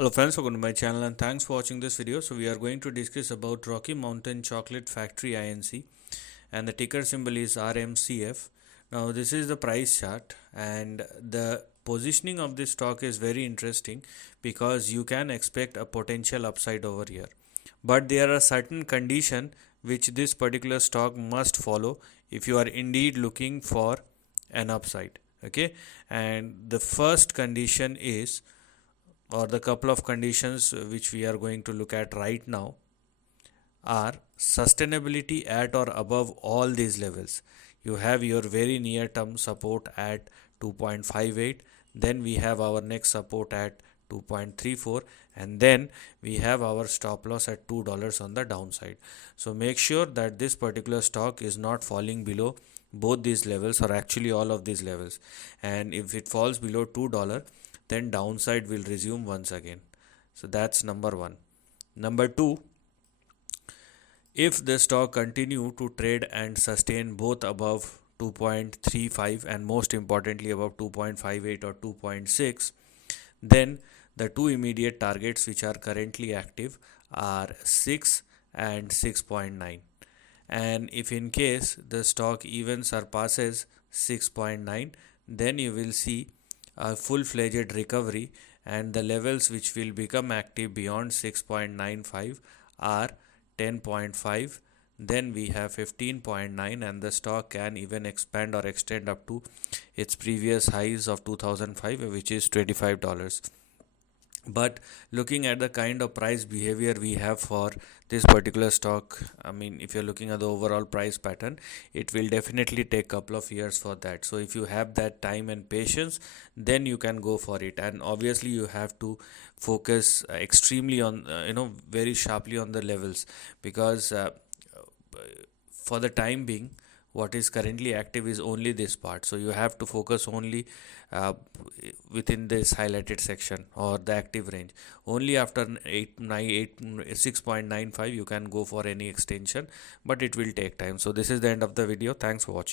Hello friends, welcome to my channel and thanks for watching this video. So we are going to discuss about Rocky Mountain Chocolate Factory Inc. and the ticker symbol is Rmcf. Now this is the price chart and the positioning of this stock is very interesting because you can expect a potential upside over here. But there are certain conditions which this particular stock must follow if you are indeed looking for an upside. Okay, and the first condition is, or the couple of conditions which we are going to look at right now, are sustainability at or above all these levels. You have your very near term support at 2.58, then we have our next support at 2.34, and then we have our stop loss at $2 on the downside. So make sure that this particular stock is not falling below both these levels, or actually all of these levels, and if it falls below $2, then downside will resume once again. So that's number one. Number two, if the stock continue to trade and sustain both above 2.35 and most importantly above 2.58 or 2.6, then the two immediate targets which are currently active are 6 and 6.9. And if in case the stock even surpasses 6.9, then you will see a full-fledged recovery, and the levels which will become active beyond 6.95 are 10.5, then we have 15.9, and the stock can even expand or extend up to its previous highs of 2005, which is $25. But looking at the kind of price behavior we have for this particular stock, I mean, if you're looking at the overall price pattern, it will definitely take couple of years for that. So if you have that time and patience, then you can go for it. And obviously you have to focus extremely on very sharply on the levels, because for the time being what is currently active is only this part. So you have to focus only uh, within this highlighted section or the active range. Only after 6.95 you can go for any extension, but it will take time. So this is the end of the video. Thanks for watching.